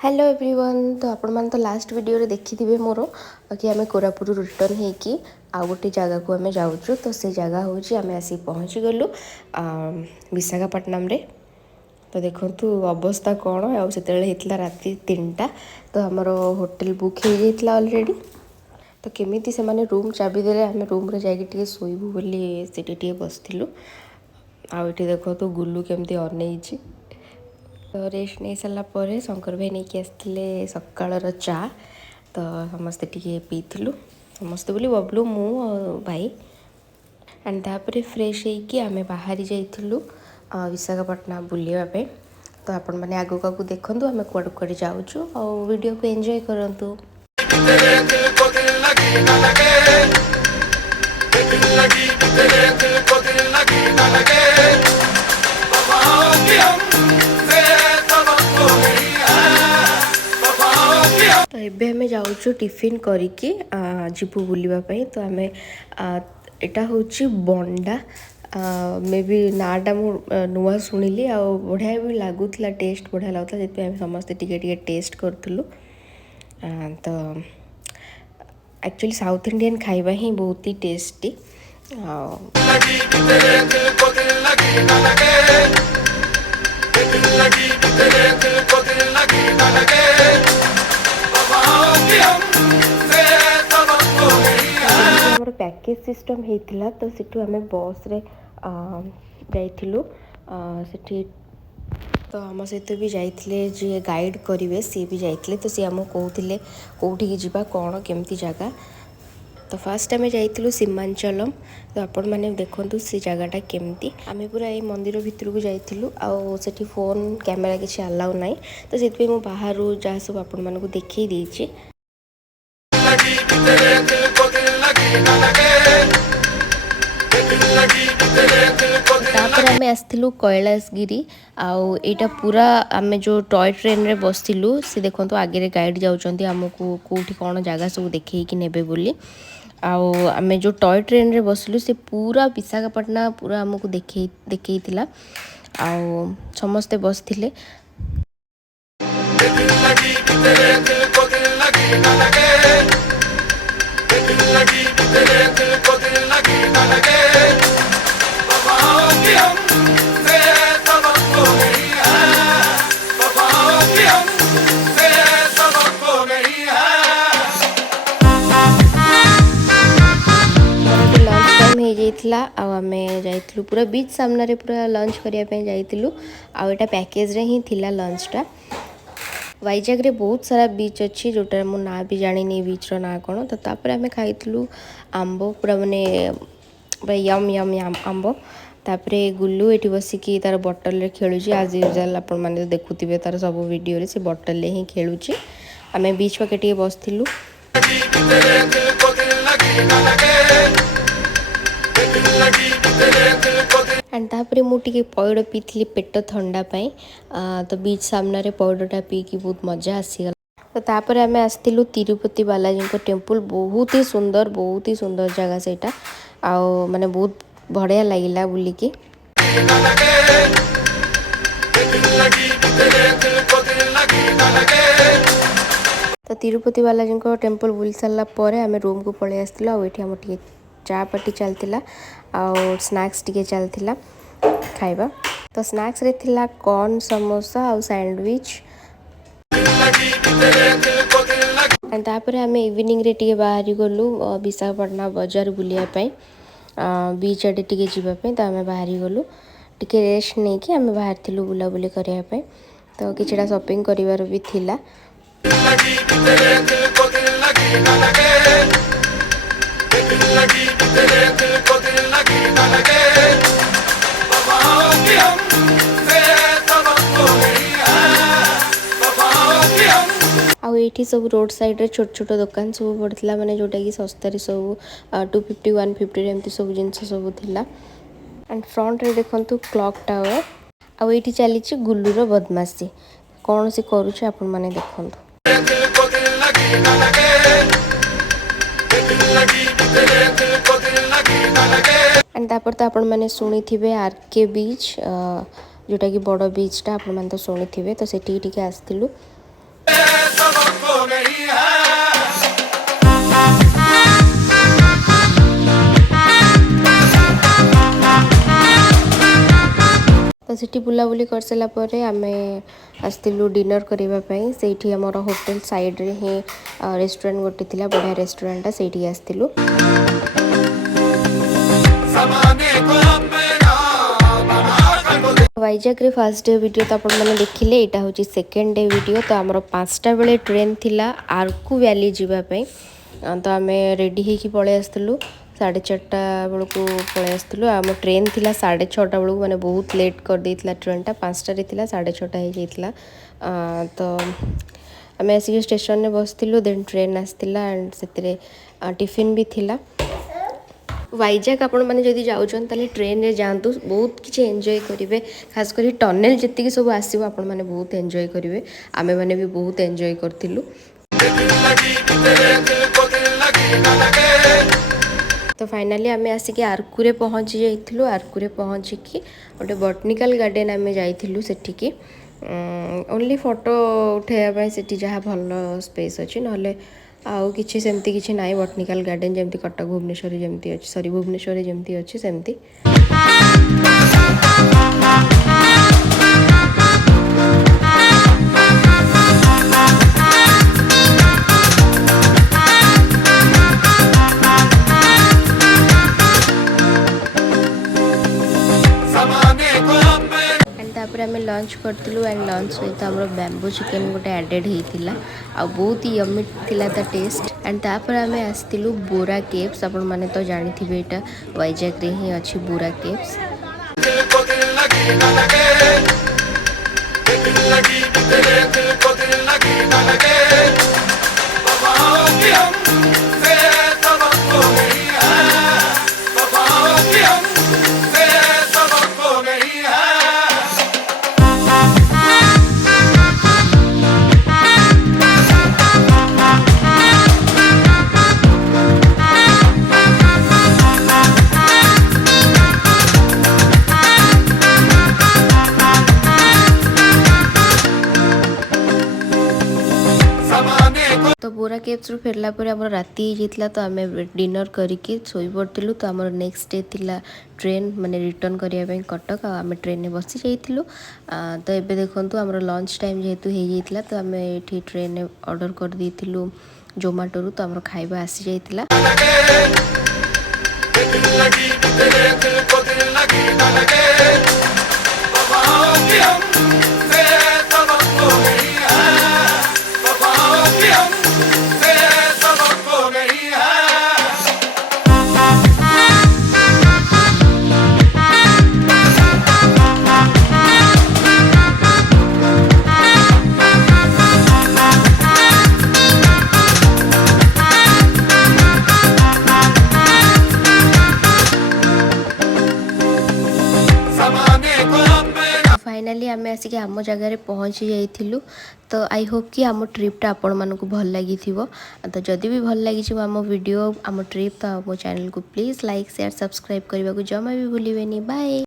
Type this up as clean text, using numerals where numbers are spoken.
Hello everyone. तो आपण मैंने तो लास्ट वीडियो रे देखी मोर कि आम कोरापुट रिटर्न होगी आउ गोटे जगह को आम जाऊँ। तो से जगह हूँ आम आसी पहुँची गलु विशाखापट्टनम रे। तो देखो अवस्था कौन आते राति 3टा। तो आमर होटेल बुक हो जाता ऑलरेडी। तो केमिति से माने रूम चाबी देले आम रूम रे जाके शोबू बोली सीटी बसलु। आठी देखो तो गुलू केमती अनईची। तो रेस्ट नहीं सारापर शंकर भाई नहीं आसते सकाल चा। तो समस्ते टी पीलु समस्ते बोली बबलू मु भाई एंड तापर फ्रेश होगी आम बाहरी जाइलु विशाखापट्टनम बुलावाई। तो आपण मैंने आगक आगू देखूँ आम कुआड़े कुआड़े जाऊँ और वीडियो को एंजॉय करूँ। तो एबे हमें जाऊँ टिफिन करिकी जीवु बुलावाई। तो आम एटा हूँ बंडा मे भी नाटा मु नुआ शुणिली आ बढ़िया भी लगुला टेस्ट बढ़िया लगुला जो समस्ते टे टेस्ट करूँ। तो एक्चुअली साउथ इंडियन खाइबा ही बहुत ही टेस्टी। हमर पैकेज सिस्टम होता तो सीठू आम बस रे जाइलु सेठी। तो आम सहित भी जाइए जी गाइड करेंगे सी भी जाइए। तो सी आमको कहते कौटी जावा कौन केमती जगह। तो फास्ट आम जाइलु सीमांचलम। तो आपण मैंने देखु से जगहटा केमती आम पूरा ये मंदिर भितर को जाइलु आठी फोन कैमेरा किसी अलाउ ना। तो से बाहर जहाँ सब आपण मानक देखी देछि। तापर आम आसलु कैलाशगिरी आईटा पूरा आम जो टॉय ट्रेन रे बसलु से देखो आगे गाइड जाऊँच आमको कौटी कौन जगह सब देखी नेबे बोली। आम जो टॉय ट्रेन रे बसलु से पूरा विशाखापट्टनम पूरा आमको देखा समस्ते बसते। आम जाइलु पूरा बीच सामने पूरा लंच करने जाइलु आटा पैकेज रे ही थिला लंचटा। वाइजाग रे बहुत सारा बीच अच्छी जोटा मो ना भी जानी बीच रो ना कौन। तो तापर आम खाइलु आंब पूरा माने यम यम यम आंब। तापर गुल्लू ये बसिकी तार बटल रे खेलुची आज यूजुअल आपण माने देखुथिबे तार सब वीडियो रे से बटल रे ही खेलुची। आम बीच पाके टी बसथिलु। एंड तापर मुझे पइड पीली पेट ठंडा पाई। तो बीच सामने पइडटा पीकी बहुत मजा आसीगला। तो तापर आम आसलु तिरुपति बालाजी टेम्पल बहुत ही सुंदर जगह सेटा आउ माने बहुत बढ़िया लगिला बुलिकी। तो तिरुपति बालाजी टेम्पल बुली सारा पर आम रूम को पलि आसलु आम टे चा पार्टी चलता आउ स्नैक्स टी चलता खाइबा। तो स्नैक्स रे थिला कॉर्न समोसा आउ सैंडविच। तापर आम इवनिंग रे टी बाहरी गलु विशाखापट्टनम बाजार बुलियापाई बीच आड़े टी जावाई। तो आम बाहरी गलु टी रेस्ट नहीं कि आम बाहर थिलु बुलाबुली करने। तो किछटा शॉपिंग करिवार भी थिला। ये सब रोड साइड रे छोट छोट दुकान सब पड़ता माने जोटा कि सस्तार सब 250 150 एमती सब जिनस सब थिला। एंड फ्रंट रे देखंतु क्लॉक टावर आ ये चली गुल्लूर बदमाशी कौन सी करुचे आपण माने देखंतु। एंड तापर तो आपण माने सुनी थिबे आरके बीच जोटा कि बड़ बीचटा आपण माने तो शुणी थे। तो सेठी टिके आसथिलु गई है। तो सीठी बुलाबुली कर सारा पर आम आसलु डिनर करने से आमर होटेल साइड रे ही रेस्टोरेंट गोटे थी बढ़िया रेस्टोरेंटा से आसलु। वाइजाग रे फर्स्ट डे वीडियो तो आपण मैंने देखिले, यहाँ हूँ सेकेंड डे वीडियो। तो आमर 5टा बेले ट्रेन थिला आरकू वैली जीवाई, तो आम रेडी होकी पलि आसलु 4:30 बेलू पलि आसलु। आम ट्रेन थिला 6:30 बेलू मैंने बहुत लेट कर देइतिला ट्रेनटा 5टारे थिला 6:30 हो जाइतिला। तो आम आसिक स्टेशन में बसलु, देन ट्रेन आसला एंड से टिफिन भी थिला। वाइजाग आपण मैंने जदि जाऊँ ताले ट्रेन रे जातु, बहुत किसी एंजॉय करेंगे, खास कर टनेल जी सब आसो आपण मैंने बहुत एंजॉय करेंगे। आमे मैंने भी बहुत एंजॉय करथिलु। तो फाइनाली आम आसिक आरकूरे पहुँची जाइलु। आरकूरे पहुँचिकी गोटे बटनिकाल गार्डन आम जाइलु, सेठिकी ओनली फोटो उठाइबापी से जहाँ भल स्पेस अच्छी, ना आउ किसी सेमती किसी ना बटनिकाल गार्डन जमती कटक भुवनेश्वर जमती अच्छी, सॉरी भुवनेश्वर जमती अच्छी सेमती। आम लंच करूँ एंड लंच सहित आम बैम्बू चिकेन गोटे एडेड होता आ बहुत ही यम्मी थिला ता टेस्ट। एंड तापर आम आसलु बोरा केव्स, आपण मैंने तो जानी थे यहाँ वाइजाग रे ही अच्छी बोरा केव्स। तो बोरा केव्स फेरला पर आम राति होता, तो आम डिनर करके शोई पड़ू। तो आम नेक्स्ट डे थिला ट्रेन माने रिटर्न करने कटक, आम ट्रेन में बसी जाइलु। तो ये देखो आम लंच टाइम जेहेतु हो जाता, तो आम ये ट्रेन में ऑर्डर कर देलु जोमाटो, तो आम खाइबा आसी जाइतिला। फाइनाली आम आसिक आम जगार पहुँची जाइलु। तो आई होप कि आम ट्रिपटा आपण मानक भल लगी। तो जदि भी भल लगी आम वीडियो आम ट्रिप, तो मो चैनल को प्लीज़ लाइक शेयर सब्सक्राइब करने को जमा भी भूलिए। बाय।